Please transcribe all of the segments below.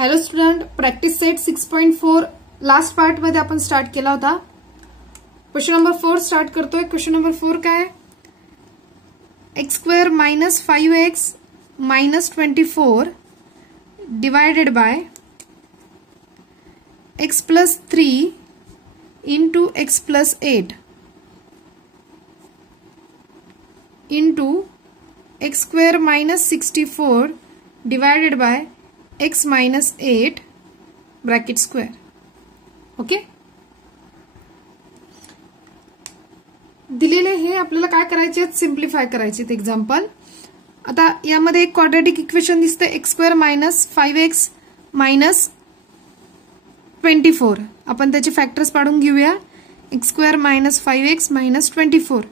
Hello student, practice set 6.4 last part मध्ये आपण start केला होता. क्वेश्चन नंबर 4 स्टार्ट करतोय. क्वेश्चन नंबर 4 काय? X square minus 5x minus 24 divided by x plus 3 into x plus 8 into x square minus 64 divided by x minus 8 bracket square. Okay, दिलेले हे आपल्याला काय करायचे, सिम्प्लिफाय करायचे. एक्झाम्पल, आता यामध्ये एक क्वाड्रॅटिक इक्वेशन दिसते, x square minus 5x minus 24. आपण त्याचे फॅक्टर्स पाडून घेऊया. X square minus 5x minus 24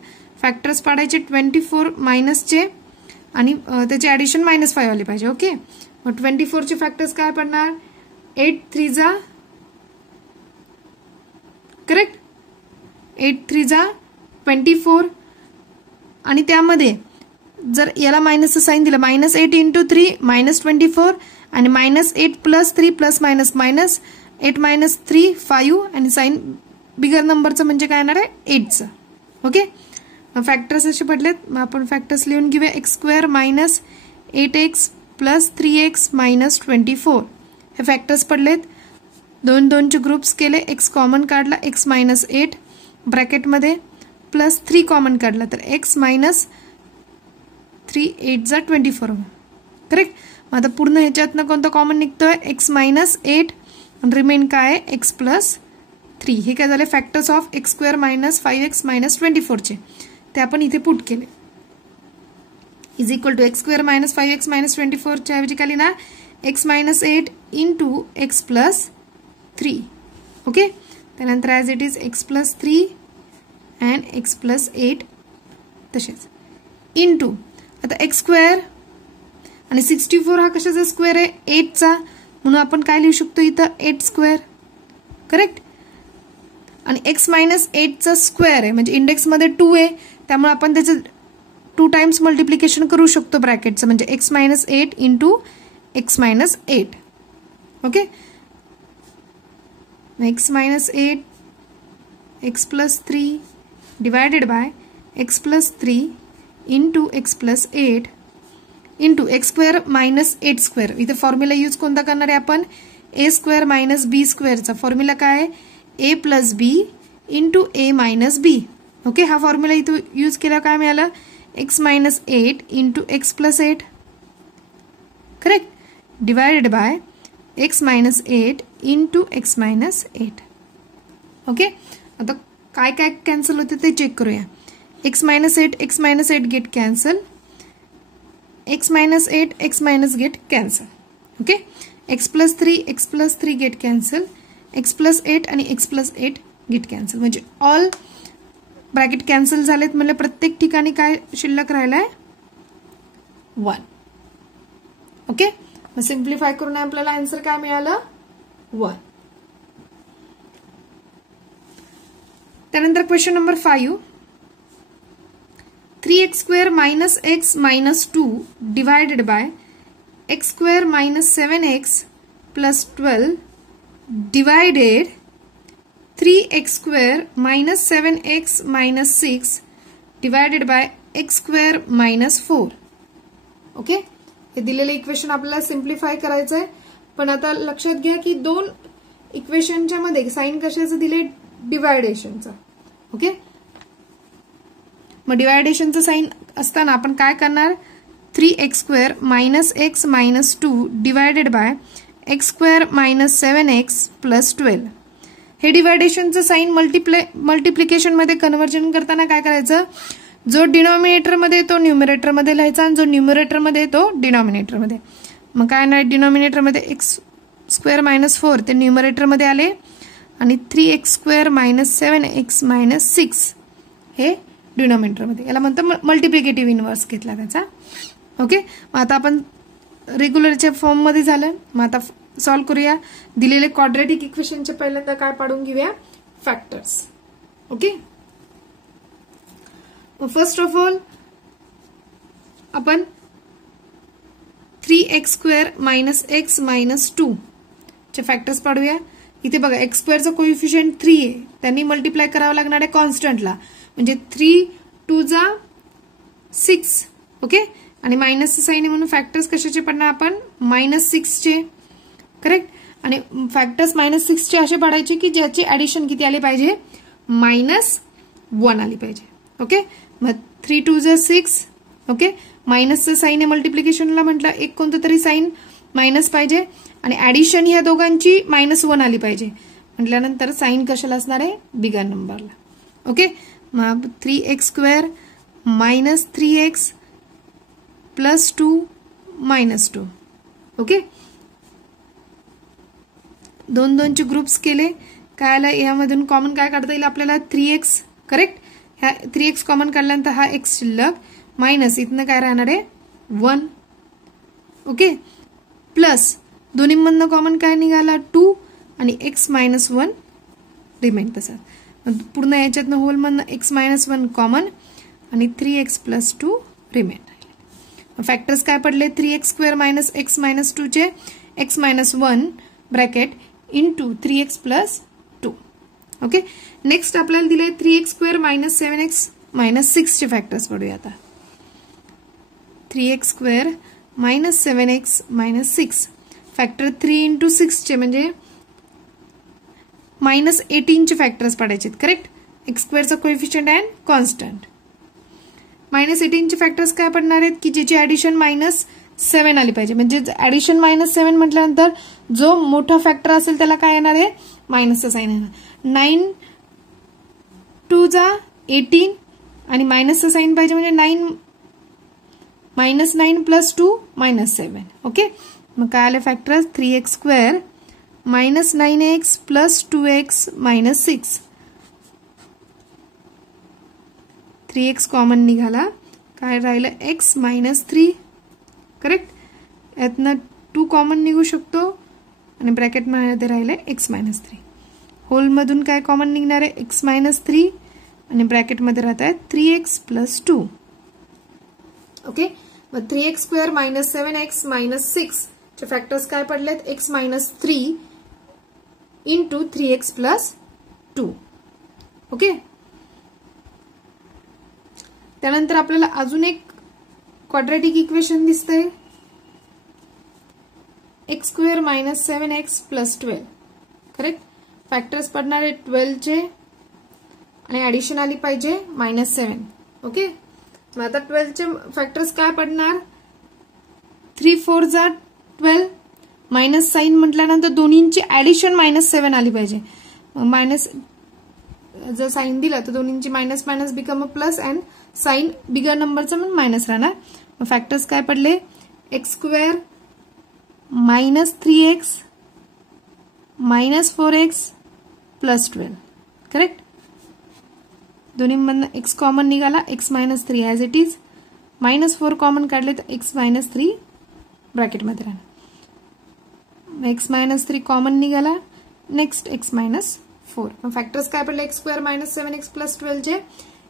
factors पाडायचे 24 मायनसचे आणि त्याचे ऍडिशन मायनस 5 आले पाहिजे. ओके, मग 24 चे फॅक्टर्स काय पडणार? 8 3 जा करेक्ट, 8 3 जा 24 आणि त्यामध्ये जर याला मायनसचं साइन दिलं, मायनस 8 इंटू 3 मायनस 24 आणि minus 8 plus 3 plus minus minus 8 minus 3 5 आणि साइन बिगर नंबरचं म्हणजे काय येणार आहे 8चं. ओके, फॅक्टर्स असे पडलेत. मग आपण फॅक्टर्स लिहून घेऊया. X square minus 8x plus 3x minus 24 हे फॅक्टर्स पडलेत. दोन दोनचे ग्रुप्स केले, एक्स कॉमन काढला, एक्स मायनस 8 ब्रॅकेटमध्ये प्लस 3 कॉमन काढला तर एक्स मायनस 3 8 जा 24 करेक्ट. मग आता पूर्ण ह्याच्यातनं कोणतं कॉमन निघतोय? एक्स मायनस 8 आणि रिमेन काय आहे? X plus 3. हे काय झाले? Factors of x square minus 5x minus 24 चे ते आपण इथे पुट केले. Is equal to x square minus 5x minus 24 च्या ऐवजी काय लिहिणार? X minus 8 into x plus 3. Okay, त्यानंतर as it is x plus 3 and x plus 8 तसेच इंटू आता एक्स स्क्वेअर आणि 64 हा कशाचा स्क्वेअर आहे? 8चा, म्हणून आपण काय लिहू शकतो इथं? 8 स्क्वेअर करेक्ट. आणि एक्स मायनस 8चा स्क्वेअर आहे म्हणजे इंडेक्समध्ये 2 आहे, त्यामुळे आपण त्याचं 2 टाइम्स मल्टिप्लिकेशन करू शकतो ब्रॅकेटचं, म्हणजे x minus 8 into x minus 8. Okay, x minus 8 x plus 3 divided by x plus 3 into x plus 8 into x square minus 8 square. इथे फॉर्म्युला यूज कोणता करणार आहे आपण? ए स्क्वेअर मायनस बी स्क्वेअरचा फॉर्म्युला काय आहे? ए प्लस बी इंटू ए मायनस बी. ओके, हा formula इथं use केला काय मिळालं? X minus 8 into x plus 8 correct divided by x minus 8 into x minus 8. Okay, आता काय काय कॅन्सल होते ते चेक करूया. X minus 8 get cancel, x minus 8 x minus get cancel. Okay, x plus 3 get cancel, x plus 8 आणि x plus 8 get cancel, म्हणजे all bracket cancel झालेत. म्हणजे प्रत्येक ठिकाणी काय शिल्लक राहिलाय? 1. ओके, मग सिम्प्लिफाय करून आपल्याला आन्सर काय मिळालं? 1. त्यानंतर question number 5, 3x square minus x minus 2 divided by x square minus 7x plus 12 divided 3x square minus 7x minus 6 divided bye x square minus 4. Okay, हे दिलेले इक्वेशन आपल्याला सिम्प्लिफाय करायचं आहे. पण आता लक्षात घ्या की दोन इक्वेशनच्या मध्ये साइन कशाचं दिले? डिवायडेशनचं. ओके, मग डिवायडेशनचं साइन असताना आपण काय करणार? 3x square minus x minus 2 divided by x square minus 7x plus 12. हे डिवायडेशनचं साइन मल्टिप्लिकेशन मध्ये कन्व्हर्जन करताना काय करायचं? जो डिनॉमिनेटर मध्ये तो न्यूमरेटर मध्ये लिहायचा आणि जो न्यूमरेटर मध्ये तो डिनॉमिनेटर मध्ये. मग काय नाही, डिनॉमिनेटर मध्ये एक्स स्क्वेअर मायनस 4 ते न्यूमरेटर मध्ये आले आणि 3x square minus 7x minus 6 हे डिनॉमिनेटर मध्ये. याला म्हणतं मल्टिप्लिकेटिव्ह इनव्हर्स घेतला त्याचा. ओके, मग आता आपण रेग्युलरच्या फॉर्म मध्ये झालं. मग आता सॉल्व करूया. दिलेले क्वाड्रॅटिक इक्वेशनचे पहिल्यांदा काय पाडून घेऊया? Factors. Okay, first of all आपण 3x square minus x minus 2 चे फॅक्टर्स पाडूया. इथे बघा एक्स स्क्वेअरचा कोइफिशियंट 3 आहे, त्यांनी मल्टिप्लाय करावं लागणार आहे कॉन्स्टंटला, म्हणजे 3 2 जा 6. ओके, आणि मायनसचं साईन आहे म्हणून फॅक्टर्स कशाचे पडणार आपण, -6 चे. करेक्ट. आणि फॅक्टर्स -6 चे असे पाडायचे की ज्याची ऍडिशन किती आले पाहिजे, -1 आली पाहिजे. ओके, मग 3 2 जा 6. ओके, मायनसचं साईन आहे मल्टिप्लिकेशनला, म्हटलं एक कोणतं तरी साईन मायनस पाहिजे, आणि ऍडिशन ह्या दोघांची -1 आली पाहिजे म्हटल्यानंतर साईन कशाला असणार आहे, बिगर नंबरला. ओके, मग 3x² -3x +2 -2. ओके, 2 2 चे ग्रुप्स केले, काय आलं यामधून कॉमन काय काढता येईल आपल्याला, 3x. करेक्ट. ह्या 3x कॉमन काढल्यानंतर हा x शिल्लक, मायनस इथनं काय राहणार आहे 1. ओके, प्लस दोन्हीमधनं कॉमन काय निघाला 2, आणि x -1 रिमेन तसा. पूर्ण याच्यातनं होलमधनं x -1 कॉमन, आणि 3x + 2 रिमेन. फॅक्टर्स काय पडले, 3x² - x -2 चे x -1 bracket into 3x + 2. Okay, next आपल्याला दिले 3x² - 7x - 6 चे फॅक्टर्स पडूया आता. 3x² - 7x - 6 फॅक्टर 3 × 6 चे म्हणजे -18 चे फॅक्टर्स पडायचे. करेक्ट. x² चा कोइफिशियंट अँड कॉन्स्टंट. -18 चे फॅक्टर्स काय पडणार आहेत की ज्याची ऍडिशन -7 आली पाहिजे, म्हणजे ऍडिशन -7 म्हटल्यानंतर जो मोठा फॅक्टर असेल त्याला काय येणार आहे, मायनसचं साईन येणार. 9 2 जा 18, आणि मायनसचं साईन पाहिजे म्हणजे 9 + 2 -7. ओके, मग काय आले factors, 3x² - 9x + 2x - 6. 3x common निघाला, काय राहिलं x -3. करेक्ट. यातनं 2 कॉमन निघू शकतो, आणि ब्रॅकेट मध्ये राहिलं x -3. होलमधून काय कॉमन निघणार आहे, x -3, आणि ब्रॅकेटमध्ये राहत आहे 3x + 2. ओके, मग 3x² - 7x - 6 चे फॅक्टर्स काय पडलेत, x -3 इंटू 3x + 2. ओके, त्यानंतर आपल्याला अजून एक क्वाड्रॅटिक इक्वेशन दिसतंय, x² - 7x + 12. करेक्ट. फॅक्टर्स पडणार आहे 12 चे, आणि ऍडिशन आली पाहिजे -7. ओके, मग आता 12 चे फॅक्टर्स काय पडणार, 3 4 जा 12, मायनस साईन म्हटल्यानंतर दोन्हींची ऍडिशन -7 आली पाहिजे. मायनस जर साईन दिला तर दोन्हींची minus minus become a plus, and sign bigger नंबरचं पण मायनस राहणार. मग फॅक्टर्स काय पडले, x² - 3x - 4x + 12. Correct. दोन्हीमधनं x common निघाला, x -3 as it is, -4 common काढले तर x -3 ब्रॅकेटमध्ये राहणार. x -3 कॉमन निघाला, नेक्स्ट x -4. मग फॅक्टर्स काय पडले, x² - 7x + 12 चे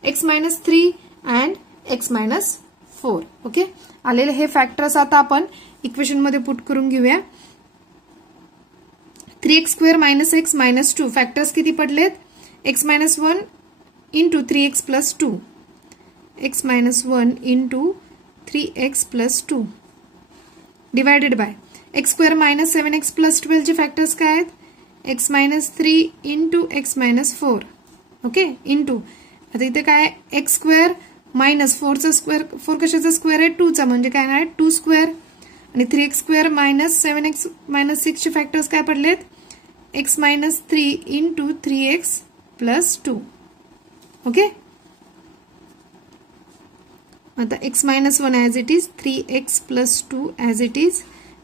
x -3 अँड x -4. ओके, आलेले हे फॅक्टर्स आता आपण इक्वेशन मध्ये पुट करून घेऊया. 3x² - x - 2 फॅक्टर्स किती पडलेत, x -1 into 3x + 2, x -1 into 3x + 2 divided by x² - 7x + 12 चे फॅक्टर्स काय आहेत, x -3 into x -4. Okay, into आता इथे काय x² - 4चा स्क्वेअर, 4 कशाचा स्क्वेअर आहे, 2चा, म्हणजे काय आहे 2², आणि 3x² - 7x - 6 चे फॅक्टर्स काय पडलेत, x -3 इंटू 3x + 2. ओके, आता x -1 as it is, 3x + 2 as it is,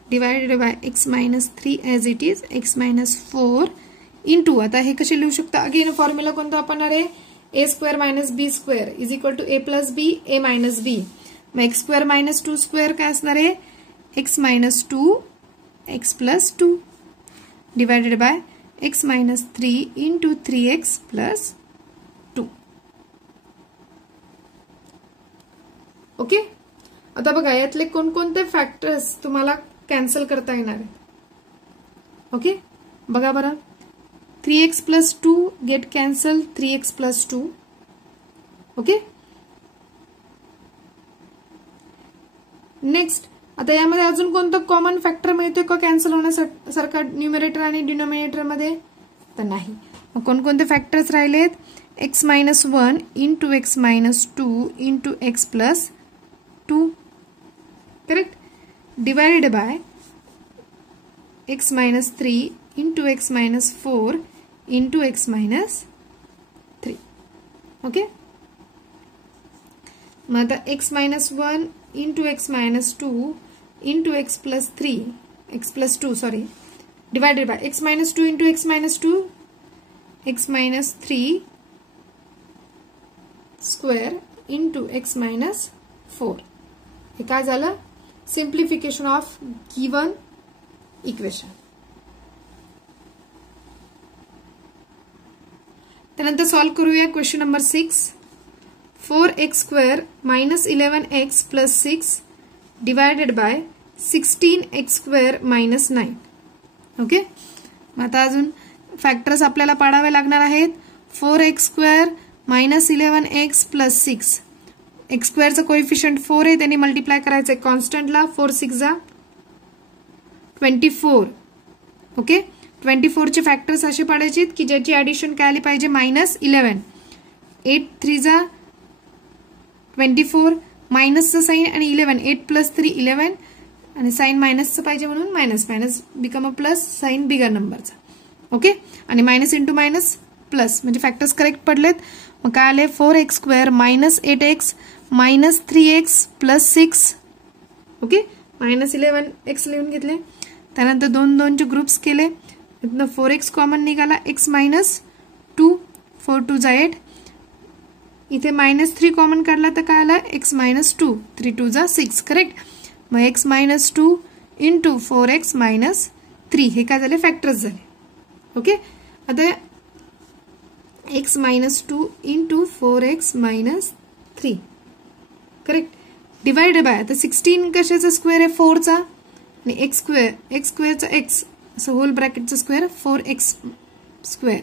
divided by x -3 as it is, x -4 into, आता हे कसे लिहू शकतो, अगेन फॉर्म्युला कोणता वापरणार आहे, a² - b² is equal to a + b, a - b. मग x² - 2² काय असणार आहे, x -2 x + 2 divided by x -3 into 3x + 2. Okay, आता बघा यातले कोणकोणते फॅक्टर्स तुम्हाला कॅन्सल करता येणार आहेत. ओके, बघा बरं, 3x plus 2 get cancel, 3x plus 2. Okay. Next, आता यामध्ये अजून कोणतं कॉमन फॅक्टर मिळतोय का कॅन्सल होण्यासारखा न्यूमरेटर आणि डिनोमिनेटर मध्ये? तर नाही. मग कोणकोणते फॅक्टर्स राहिलेत? x-1 into x-2 into x plus 2, correct, divided bye x-3 into x-4 into x-3. Okay. मग आता x-1 into x-2 into x plus 2 sorry, divided by x-2 into x-2 x-3 square into x-4. हे काय झालं? Simplification of given equation. त्यानंतर solve करूया question number 6. 4x square minus 11x plus 6 divided by 16x square minus 9. Okay. मग आता अजून factors आपल्याला पाडावे लागणार आहेत. 4x square minus 11x plus 6, x स्क्वेअरचं कोइफिशियंट 4 आहे, त्यांनी मल्टिप्लाय करायचं आहे कॉन्स्टंटला. 4 6 जा 24. ओके. 24 चे फॅक्टर्स असे पाडायचे की ज्याची ऍडिशन काय आली पाहिजे? -11. 8 3 जा 24, मायनसचं साईन आणि 11, 8 प्लस 3 11, आणि साईन मायनसचं पाहिजे म्हणून minus minus become a plus, sign bigger नंबरचा. ओके. आणि मायनस इंटू मायनस प्लस, म्हणजे फॅक्टर्स करेक्ट पडलेत. मग काय आले? 4x square minus 8x minus 3x plus 6. Okay. Minus 11x लिहून घेतले. त्यानंतर 2 2 चे ग्रुप्स केले. 4x कॉमन निघाला, x मायनस 2, 4 2 जा 8. इथे -3 कॉमन काढला तर काय आला? x मायनस 2, 3 2 जा 6, करेक्ट. मग x minus 2 into 4x minus 3 हे काय झाले? फॅक्टर्स झाले. ओके. आता x minus 2 into 4x minus 3, correct, divided by, आता 16 कशाचा स्क्वेअर आहे? 4चा, आणि x स्क्वेअरचा x असं होल ब्रॅकेटचा स्क्वेअर 4x स्क्वेअर,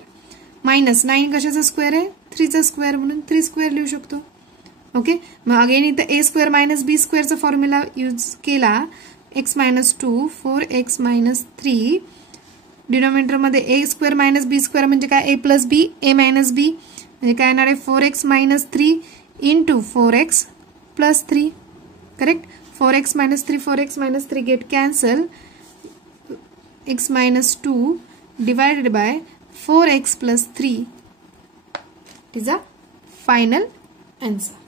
मायनस 9 कशाचा स्क्वेअर आहे? 3चा स्क्वेअर, म्हणून 3 स्क्वेअर लिहू शकतो. ओके. मग अगेन इथं a स्क्वेअर मायनस b स्क्वेअरचा फॉर्म्युला यूज केला. x minus 2 4x minus 3, denominator मध्ये a square minus b square म्हणजे काय? a plus b, a minus b म्हणजे काय येणार आहे? 4x minus 3 into 4x plus 3, correct. 4x minus 3 4x minus 3 get cancel. x minus 2 divided by 4x plus 3 is a final answer.